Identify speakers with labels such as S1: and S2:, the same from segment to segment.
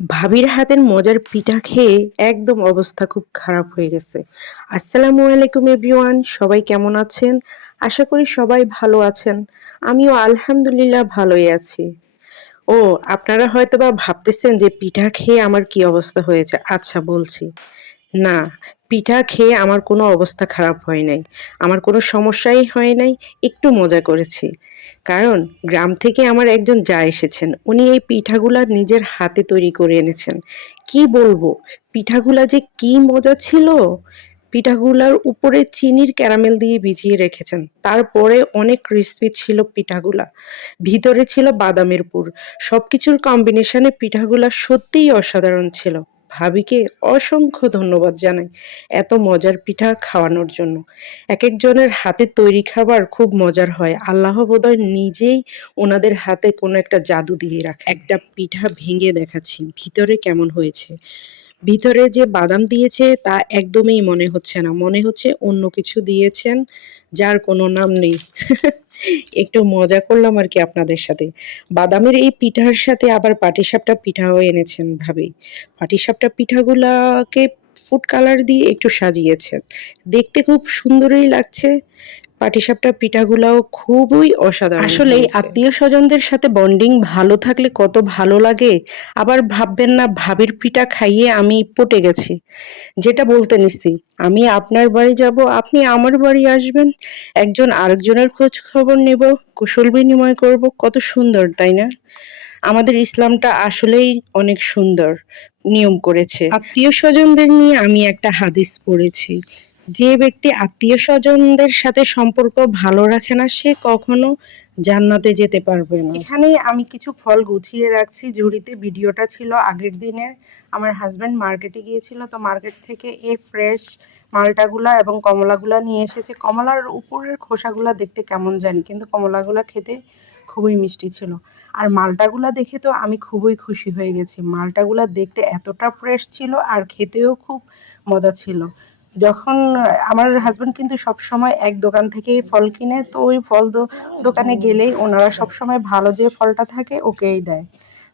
S1: ভাবির হাতের মজার পিঠা খেয়ে একদম অবস্থা খুব খারাপ হয়ে গেছে। আসসালামু আলাইকুম এভরিওয়ান, সবাই কেমন আছেন? আশা করি সবাই ভালো আছেন। আমিও আলহামদুলিল্লাহ ভালোই আছি। ও, আপনারা হয়তো বা ভাবতেছেন যে পিঠা খেয়ে আমার কি অবস্থা হয়েছে। আচ্ছা বলছি। না, পিঠা খেয়ে আমার কোনো অবস্থা খারাপ হয় নাই। আমার কোনো সমস্যাই হয় নাই, একটু মজা করেছি। কারণ গ্রাম থেকে আমার একজন যা এসেছেন, উনি এই পিঠাগুলা নিজের হাতে তৈরি করে এনেছেন। কি বলব, পিঠাগুলা যে কি মজা ছিল! পিঠাগুলার উপরে চিনির ক্যারামেল দিয়ে ভিজিয়ে রেখেছেন। তারপরে অনেক ক্রিস্পি ছিল পিঠাগুলা। ভিতরে ছিল বাদামের পুর। সবকিছুর কম্বিনেশনে পিঠাগুলা সত্যিই অসাধারণ ছিল। ভাবিকে অসংখ্য ধন্যবাদ জানাই এত মজার পিঠা খাওয়ানোর জন্য। এক একজনের হাতে তৈরি খাবার খুব মজার হয়। আল্লাহ বোধহয় নিজেই ওনাদের হাতে কোনো একটা জাদু দিয়ে রাখে একটা পিঠা ভেঙে দেখাচ্ছি, ভিতরে কেমন হয়েছে? ভিতরে যে বাদাম দিয়েছে তা একদমই মনে হচ্ছে না। মনে হচ্ছে অন্য কিছু দিয়েছেন, যার কোনো নাম নেই। একটু মজা করলাম আর কি আপনাদের সাথে। বাদামের এই পিঠার সাথে আবার পাটিসাপটা পিঠাও এনেছেন ভাবেই পাটিসাপটা পিঠাগুলাকে ফুড কালার দিয়ে একটু সাজিয়েছেন। দেখতে খুব সুন্দরই লাগছে। পাটিসাপটা পিঠাগুলাও খুবই অসাধারণ আসলে আত্মীয় স্বজনদের সাথে বন্ডিং ভালো থাকলে কত ভালো লাগে আবার ভাববেন না ভাবির পিঠা খাইয়ে আমি পটে গেছি। যেটা বলতে নিছি আমি আপনার বাড়ি যাব আপনি আমার বাড়ি আসবেন একজন আরেকজনের খোঁজ খবর নেব কুশল বিনিময় করব কত সুন্দর তাই না? আমাদের ইসলামটা আসলেই অনেক সুন্দর নিয়ম করেছে। আত্মীয় স্বজনদের নিয়ে আমি একটা হাদিস পড়েছি যে ব্যক্তি আত্মীয় স্বজনদের সাথে সম্পর্ক ভালো রাখে না, সে কখনো জান্নাতে যেতে পারবে না। এখানে আমি কিছু ফল গুছিয়ে রাখছি। ঝুড়িতে ভিডিওটা ছিল আগের দিনের। আমার হাজব্যান্ড মার্কেটে গিয়েছিল, তো মার্কেট থেকে এই ফ্রেশ মালটাগুলা এবং কমলাগুলা নিয়ে এসেছে। কমলার উপরের খোসাগুলা দেখতে কেমন জানি, কিন্তু কমলাগুলা খেতে খুবই মিষ্টি ছিল। আর মালটাগুলা দেখে তো আমি খুবই খুশি হয়ে গেছি। মালটাগুলা দেখতে এতটা ফ্রেশ ছিল আর খেতেও খুব মজা ছিল। যখন আমার হাজব্যান্ড কিন্তু সব সময় এক দোকান থেকেই ফল কিনে, তো ওই ফল দোকানে গেলেই ওনারা সব সময় ভালো যে ফলটা থাকে ওকেই দেয়।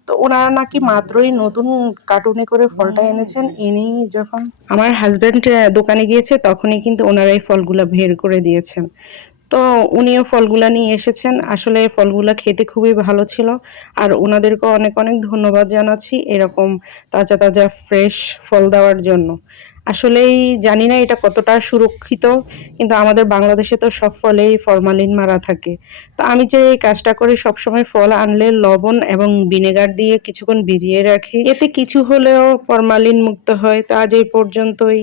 S1: তো ওনারা নাকি মাত্রই নতুন কার্টুনে করে ফলটা এনেছেন, এনেই যখন আমার হাজব্যান্ড দোকানে গিয়েছে তখনই কিন্তু ওনারা এই ফলগুলো বের করে দিয়েছেন। তো উনিও ফলগুলা নিয়ে এসেছেন। আসলে ফলগুলা খেতে খুবই ভালো ছিল। আর ওনাদেরকে অনেক অনেক ধন্যবাদ জানাচ্ছি এরকম তাজা তাজা ফ্রেশ ফল দেওয়ার জন্য। আসলেই জানি না এটা কতটা সুরক্ষিত, কিন্তু আমাদের বাংলাদেশে তো সব ফলেই ফরমালিন মারা থাকে। তো আমি যে এই কাজটা করি, সবসময় ফল আনলে লবণ এবং ভিনেগার দিয়ে কিছুক্ষণ ভিজিয়ে রাখি। এতে কিছু হলেও ফরমালিন মুক্ত হয়, তো আজ এই পর্যন্তই।